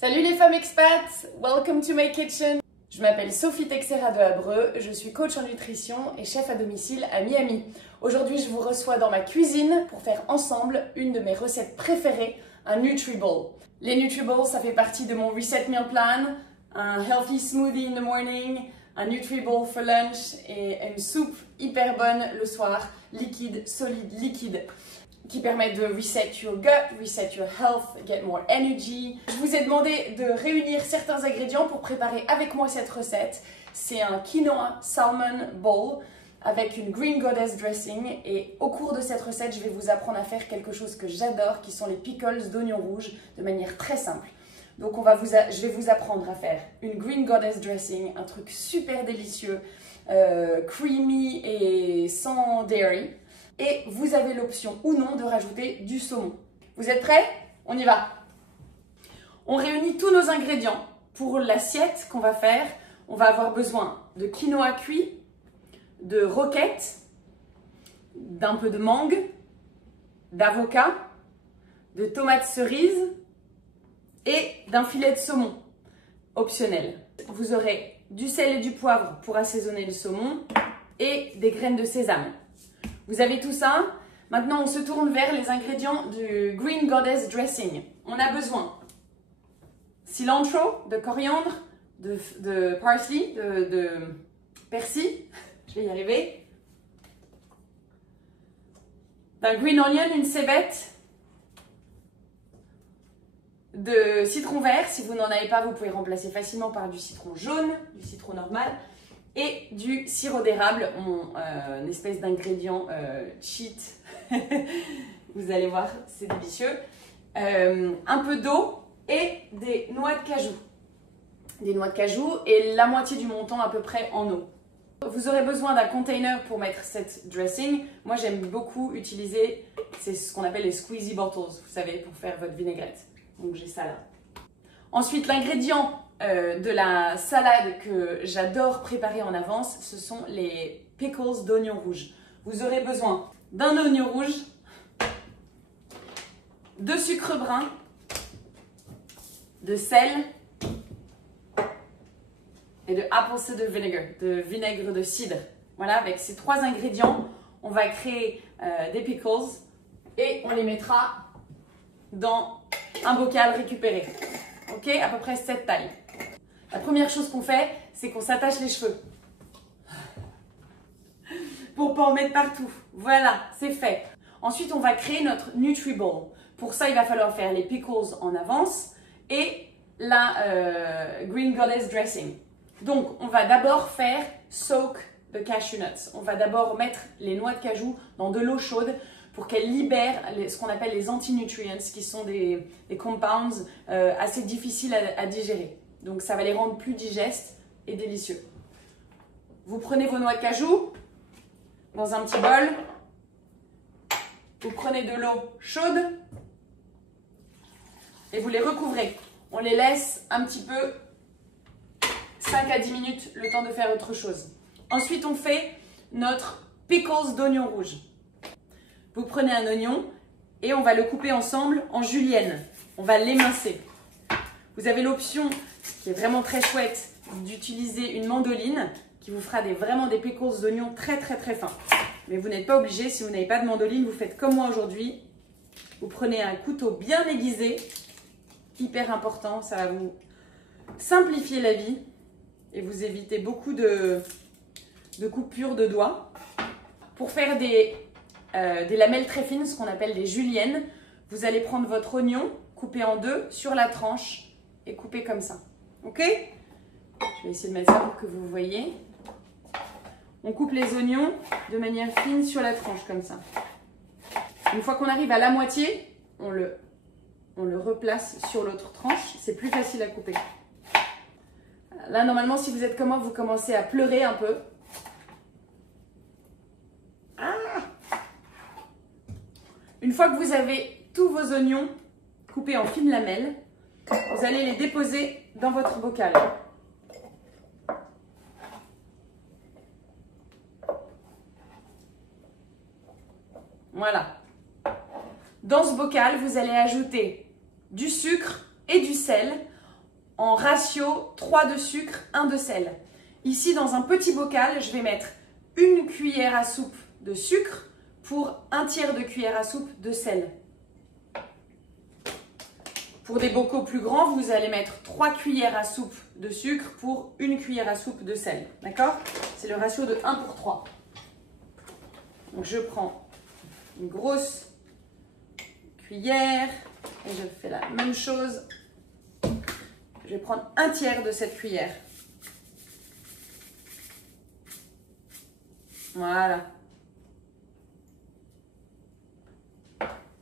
Salut les femmes expats, welcome to my kitchen. Je m'appelle Sophie Texera de Abreu, je suis coach en nutrition et chef à domicile à Miami. Aujourd'hui, je vous reçois dans ma cuisine pour faire ensemble une de mes recettes préférées, un NutriBowl. Les NutriBowls, ça fait partie de mon Reset Meal Plan, un Healthy Smoothie in the morning, un NutriBowl for lunch et une soupe hyper bonne le soir, liquide, solide, liquide, qui permet de reset your gut, reset your health, get more energy. Je vous ai demandé de réunir certains ingrédients pour préparer avec moi cette recette. C'est un quinoa salmon bowl avec une green goddess dressing et au cours de cette recette, je vais vous apprendre à faire quelque chose que j'adore qui sont les pickles d'oignons rouges de manière très simple. Donc je vais vous apprendre à faire une green goddess dressing, un truc super délicieux, creamy et sans dairy. Et vous avez l'option ou non de rajouter du saumon. Vous êtes prêts? On y va! On réunit tous nos ingrédients. Pour l'assiette qu'on va faire, on va avoir besoin de quinoa cuit, de roquettes, d'un peu de mangue, d'avocat, de tomates cerises et d'un filet de saumon optionnel. Vous aurez du sel et du poivre pour assaisonner le saumon et des graines de sésame. Vous avez tout ça. Maintenant, on se tourne vers les ingrédients du Green Goddess Dressing. On a besoin de cilantro, de coriandre, de parsley, de persil. Je vais y arriver. D'un green onion, une cébette. De citron vert. Si vous n'en avez pas, vous pouvez remplacer facilement par du citron jaune, du citron normal. Et du sirop d'érable, mon espèce d'ingrédient cheat. Vous allez voir, c'est délicieux. Un peu d'eau et des noix de cajou. Des noix de cajou et la moitié du montant à peu près en eau. Vous aurez besoin d'un container pour mettre cette dressing. Moi, j'aime beaucoup utiliser, c'est ce qu'on appelle les squeezy bottles, vous savez, pour faire votre vinaigrette. Donc, j'ai ça là. Ensuite, l'ingrédient de la salade que j'adore préparer en avance, ce sont les pickles d'oignons rouges. Vous aurez besoin d'un oignon rouge, de sucre brun, de sel et de apple cider vinegar, de vinaigre de cidre. Voilà, avec ces trois ingrédients, on va créer des pickles et on les mettra dans un bocal récupéré. Ok, à peu près cette taille. La première chose qu'on fait, c'est qu'on s'attache les cheveux. Pour pas en mettre partout. Voilà, c'est fait. Ensuite, on va créer notre NutriBowl. Pour ça, il va falloir faire les pickles en avance et la Green Goddess Dressing. Donc, on va d'abord faire soak the cashew nuts. On va d'abord mettre les noix de cajou dans de l'eau chaude pour qu'elles libèrent ce qu'on appelle les antinutrients, qui sont des compounds assez difficiles à digérer. Donc ça va les rendre plus digestes et délicieux. Vous prenez vos noix de cajou dans un petit bol. Vous prenez de l'eau chaude et vous les recouvrez. On les laisse un petit peu 5 à 10 minutes, le temps de faire autre chose. Ensuite, on fait notre pickles d'oignons rouges. Vous prenez un oignon et on va le couper ensemble en julienne. On va l'émincer. Vous avez l'option, qui est vraiment très chouette, d'utiliser une mandoline qui vous fera vraiment des pickles d'oignons très très très fins. Mais vous n'êtes pas obligé, si vous n'avez pas de mandoline, vous faites comme moi aujourd'hui. Vous prenez un couteau bien aiguisé, hyper important, ça va vous simplifier la vie et vous éviter beaucoup de coupures de doigts. Pour faire des lamelles très fines, ce qu'on appelle des juliennes, vous allez prendre votre oignon, couper en deux sur la tranche et couper comme ça. Ok? Je vais essayer de mettre ça pour que vous voyez. On coupe les oignons de manière fine sur la tranche comme ça. Une fois qu'on arrive à la moitié, on le replace sur l'autre tranche. C'est plus facile à couper. Là, normalement, si vous êtes comme moi, vous commencez à pleurer un peu. Une fois que vous avez tous vos oignons coupés en fines lamelles, vous allez les déposer dans votre bocal. Voilà. Dans ce bocal, vous allez ajouter du sucre et du sel en ratio 3 de sucre, 1 de sel. Ici, dans un petit bocal, je vais mettre une cuillère à soupe de sucre pour un tiers de cuillère à soupe de sel. Pour des bocaux plus grands, vous allez mettre 3 cuillères à soupe de sucre pour une cuillère à soupe de sel. D'accord? C'est le ratio de 1 pour 3. Donc je prends une grosse cuillère et je fais la même chose. Je vais prendre un tiers de cette cuillère. Voilà.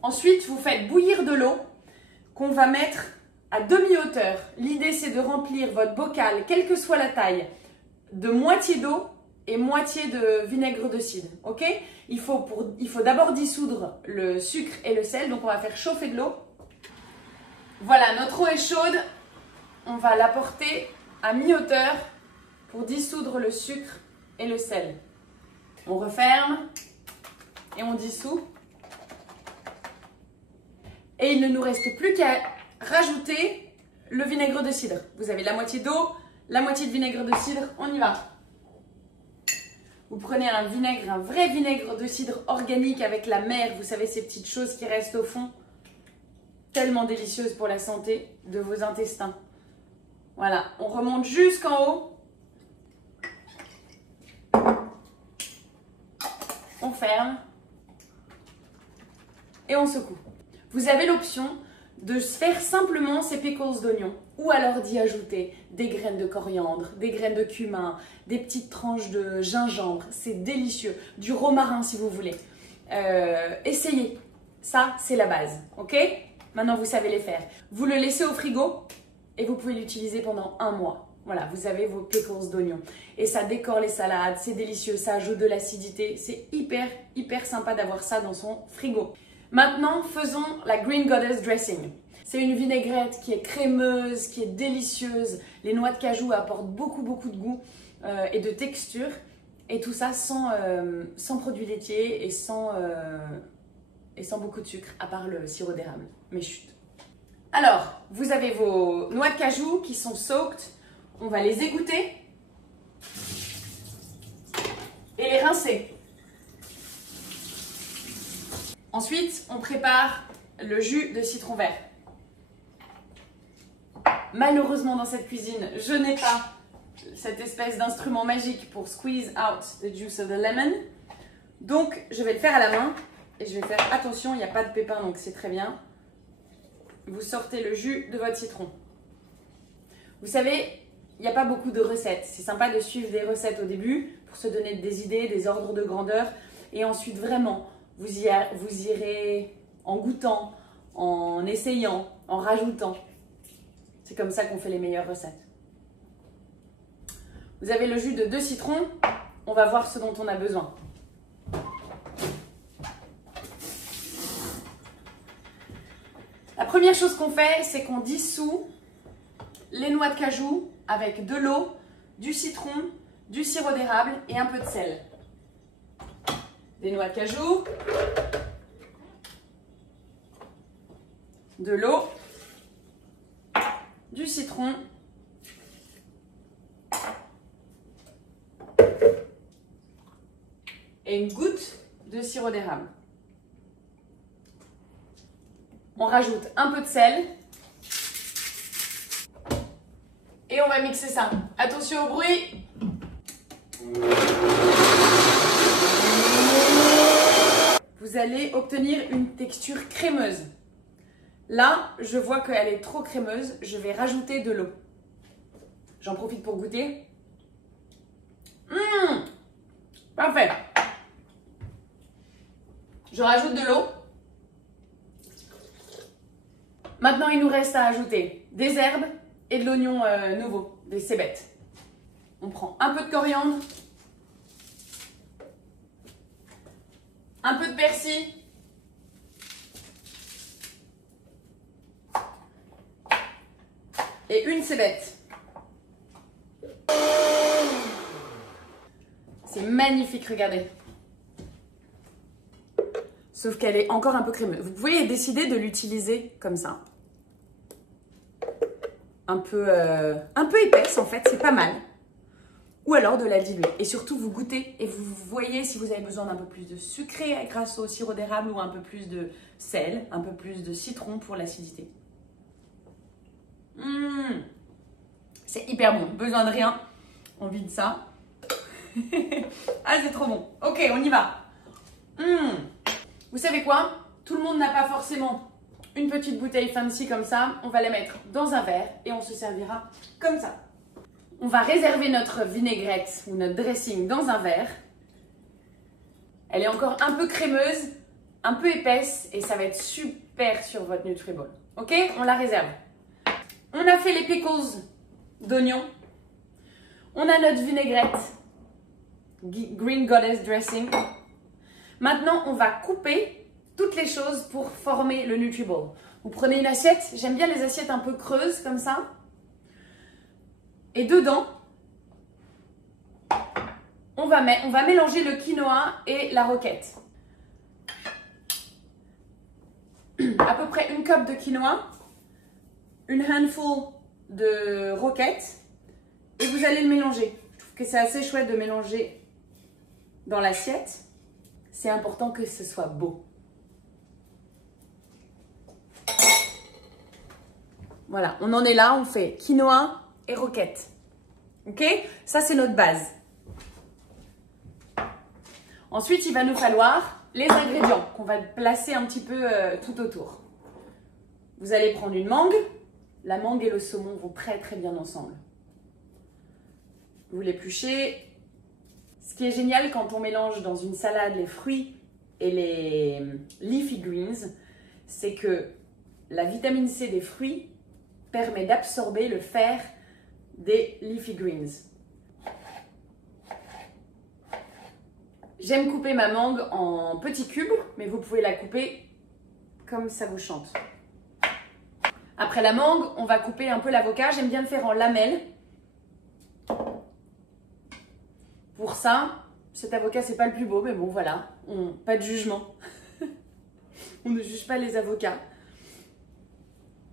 Ensuite, vous faites bouillir de l'eau qu'on va mettre à demi-hauteur. L'idée, c'est de remplir votre bocal, quelle que soit la taille, de moitié d'eau et moitié de vinaigre de cidre. Ok? Il faut d'abord dissoudre le sucre et le sel. Donc, on va faire chauffer de l'eau. Voilà, notre eau est chaude. On va la porter à mi-hauteur pour dissoudre le sucre et le sel. On referme et on dissout. Et il ne nous reste plus qu'à rajouter le vinaigre de cidre. Vous avez la moitié d'eau, la moitié de vinaigre de cidre, on y va. Vous prenez un vinaigre, un vrai vinaigre de cidre organique avec la mer, vous savez ces petites choses qui restent au fond. Tellement délicieuses pour la santé de vos intestins. Voilà, on remonte jusqu'en haut. On ferme. Et on secoue. Vous avez l'option de faire simplement ces pickles d'oignons ou alors d'y ajouter des graines de coriandre, des graines de cumin, des petites tranches de gingembre. C'est délicieux. Du romarin si vous voulez. Essayez. Ça, c'est la base. Ok? Maintenant, vous savez les faire. Vous le laissez au frigo et vous pouvez l'utiliser pendant 1 mois. Voilà, vous avez vos pickles d'oignons. Et ça décore les salades, c'est délicieux, ça ajoute de l'acidité. C'est hyper sympa d'avoir ça dans son frigo. Maintenant, faisons la Green Goddess Dressing. C'est une vinaigrette qui est crémeuse, qui est délicieuse. Les noix de cajou apportent beaucoup de goût et de texture. Et tout ça sans produits laitiers et sans beaucoup de sucre, à part le sirop d'érable. Mais chut. Alors, vous avez vos noix de cajou qui sont soaked. On va les égoutter et les rincer. Ensuite, on prépare le jus de citron vert. Malheureusement, dans cette cuisine, je n'ai pas cette espèce d'instrument magique pour squeeze out the juice of the lemon. Donc, je vais le faire à la main et je vais faire attention, il n'y a pas de pépins, donc c'est très bien. Vous sortez le jus de votre citron. Vous savez, il n'y a pas beaucoup de recettes. C'est sympa de suivre des recettes au début pour se donner des idées, des ordres de grandeur. Et ensuite, vraiment, vous irez en goûtant, en essayant, en rajoutant. C'est comme ça qu'on fait les meilleures recettes. Vous avez le jus de 2 citrons. On va voir ce dont on a besoin. La première chose qu'on fait, c'est qu'on dissout les noix de cajou avec de l'eau, du citron, du sirop d'érable et un peu de sel. Des noix de cajou, de l'eau, du citron et une goutte de sirop d'érable. On rajoute un peu de sel et on va mixer ça. Attention au bruit. Vous allez obtenir une texture crémeuse. Là, je vois qu'elle est trop crémeuse, je vais rajouter de l'eau. J'en profite pour goûter. Parfait. Je rajoute de l'eau. Maintenant, il nous reste à ajouter des herbes et de l'oignon nouveau, des cébettes. On prend un peu de coriandre, un peu de persil, et une cébette. C'est magnifique, regardez. Sauf qu'elle est encore un peu crémeuse. Vous pouvez décider de l'utiliser comme ça. un peu épaisse en fait, c'est pas mal. Ou alors de la diluer. Et surtout, vous goûtez et vous voyez si vous avez besoin d'un peu plus de sucré grâce au sirop d'érable ou un peu plus de sel, un peu plus de citron pour l'acidité. C'est hyper bon, besoin de rien, envie de ça. Ah, c'est trop bon. Ok, on y va. Vous savez quoi? Tout le monde n'a pas forcément une petite bouteille fancy comme ça. On va la mettre dans un verre et on se servira comme ça. On va réserver notre vinaigrette ou notre dressing dans un verre. Elle est encore un peu crémeuse, un peu épaisse et ça va être super sur votre Nutriball. Ok, on la réserve. On a fait les pickles d'oignons. On a notre vinaigrette Green Goddess Dressing. Maintenant, on va couper toutes les choses pour former le Nutriball. Vous prenez une assiette. J'aime bien les assiettes un peu creuses comme ça. Et dedans, on va mélanger le quinoa et la roquette. À peu près une cup de quinoa, une handful de roquette et vous allez le mélanger. Je trouve que c'est assez chouette de mélanger dans l'assiette. C'est important que ce soit beau. Voilà, on en est là, on fait quinoa et roquette. Ok? Ça, c'est notre base. Ensuite, il va nous falloir les ingrédients qu'on va placer un petit peu tout autour. Vous allez prendre une mangue. La mangue et le saumon vont très très bien ensemble. Vous l'épluchez. Ce qui est génial quand on mélange dans une salade les fruits et les leafy greens, c'est que la vitamine C des fruits permet d'absorber le fer des leafy greens. J'aime couper ma mangue en petits cubes, mais vous pouvez la couper comme ça vous chante. Après la mangue, on va couper un peu l'avocat. J'aime bien le faire en lamelles. Pour ça, cet avocat, c'est pas le plus beau, mais bon, voilà, pas de jugement. On ne juge pas les avocats.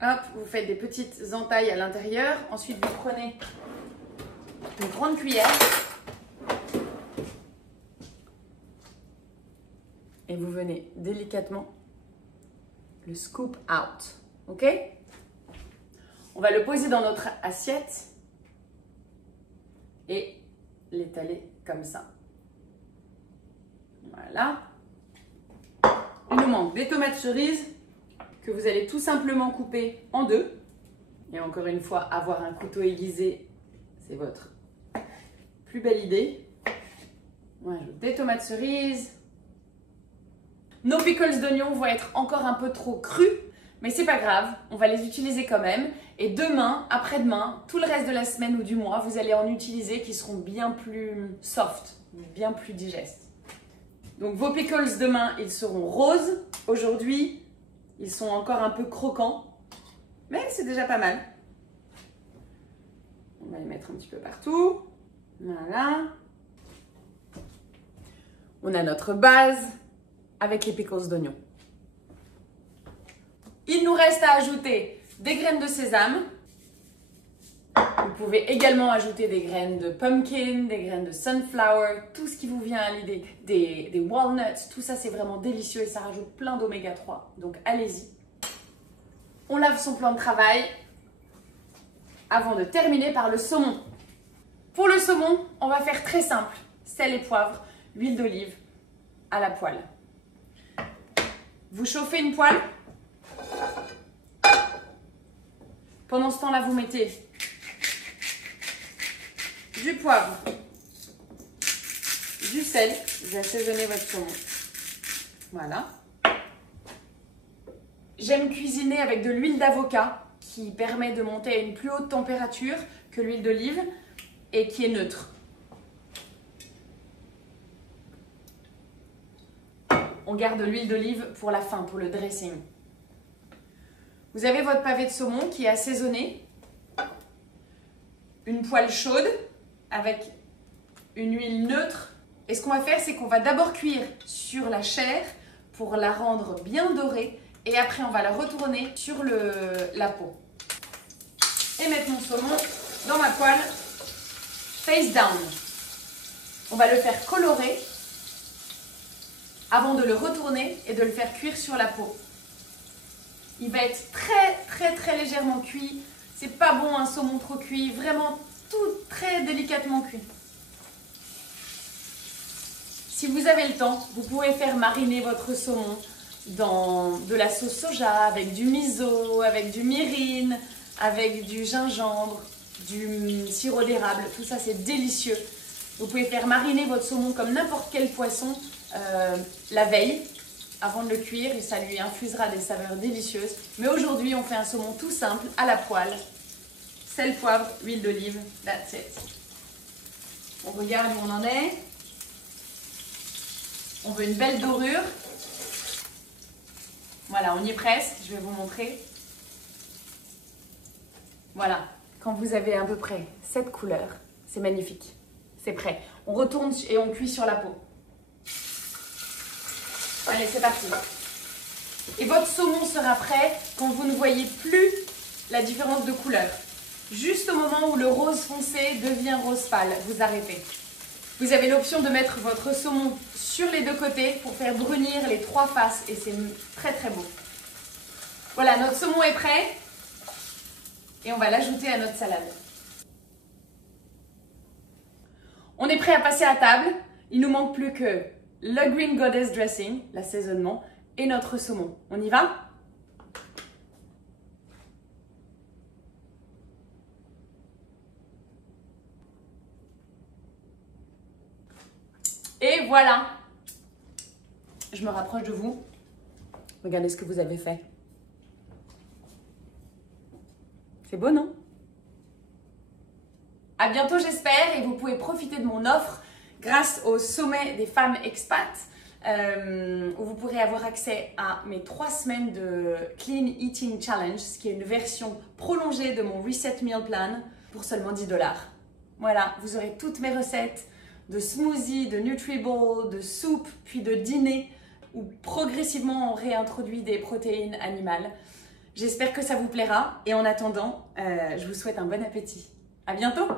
Hop, vous faites des petites entailles à l'intérieur. Ensuite, vous prenez une grande cuillère et vous venez délicatement le scoop out. Ok? On va le poser dans notre assiette et l'étaler comme ça. Voilà. Il nous manque des tomates cerises que vous allez tout simplement couper en deux. Et encore une fois, avoir un couteau aiguisé, c'est votre plus belle idée. On ajoute des tomates cerises. Nos pickles d'oignons vont être encore un peu trop crus, mais c'est pas grave, on va les utiliser quand même. Et demain, après-demain, tout le reste de la semaine ou du mois, vous allez en utiliser qui seront bien plus soft, bien plus digestes. Donc vos pickles demain, ils seront roses. Aujourd'hui, ils sont encore un peu croquants, mais c'est déjà pas mal. On va les mettre un petit peu partout. Voilà. On a notre base avec les pickles d'oignon. Il nous reste à ajouter des graines de sésame. Vous pouvez également ajouter des graines de pumpkin, des graines de sunflower, tout ce qui vous vient à l'idée, des walnuts, tout ça c'est vraiment délicieux et ça rajoute plein d'oméga 3, donc allez-y. On lave son plan de travail avant de terminer par le saumon. Pour le saumon, on va faire très simple, sel et poivre, huile d'olive à la poêle. Vous chauffez une poêle. Pendant ce temps-là, vous mettez du poivre, du sel, vous assaisonnez votre saumon. Voilà. J'aime cuisiner avec de l'huile d'avocat qui permet de monter à une plus haute température que l'huile d'olive et qui est neutre. On garde l'huile d'olive pour la fin, pour le dressing. Vous avez votre pavé de saumon qui est assaisonné. Une poêle chaude avec une huile neutre. Et ce qu'on va faire, c'est qu'on va d'abord cuire sur la chair pour la rendre bien dorée. Et après, on va la retourner sur la peau. et mettre mon saumon dans ma poêle face down. On va le faire colorer avant de le retourner et de le faire cuire sur la peau. Il va être très légèrement cuit. C'est pas bon un saumon trop cuit, vraiment tout très délicatement cuit. Si vous avez le temps, vous pouvez faire mariner votre saumon dans de la sauce soja, avec du miso, avec du mirin, avec du gingembre, du sirop d'érable. Tout ça, c'est délicieux. Vous pouvez faire mariner votre saumon comme n'importe quel poisson la veille avant de le cuire et ça lui infusera des saveurs délicieuses. Mais aujourd'hui, on fait un saumon tout simple à la poêle. Sel, poivre, huile d'olive, that's it. On regarde où on en est. On veut une belle dorure. Voilà, on y est presque, je vais vous montrer. Voilà, quand vous avez à peu près cette couleur, c'est magnifique. C'est prêt. On retourne et on cuit sur la peau. Allez, c'est parti. Et votre saumon sera prêt quand vous ne voyez plus la différence de couleur. Juste au moment où le rose foncé devient rose pâle, vous arrêtez. Vous avez l'option de mettre votre saumon sur les deux côtés pour faire brunir les trois faces et c'est très beau. Voilà, notre saumon est prêt et on va l'ajouter à notre salade. On est prêt à passer à table. Il nous manque plus que le Green Goddess Dressing, l'assaisonnement, et notre saumon. On y va? Et voilà! Je me rapproche de vous. Regardez ce que vous avez fait. C'est beau, non? À bientôt, j'espère, et vous pouvez profiter de mon offre grâce au sommet des femmes expats, où vous pourrez avoir accès à mes 3 semaines de Clean Eating Challenge, ce qui est une version prolongée de mon Reset Meal Plan pour seulement 10 $. Voilà, vous aurez toutes mes recettes de smoothies, de Nutriball, de soupe, puis de dîner, où progressivement on réintroduit des protéines animales. J'espère que ça vous plaira, et en attendant, je vous souhaite un bon appétit. À bientôt!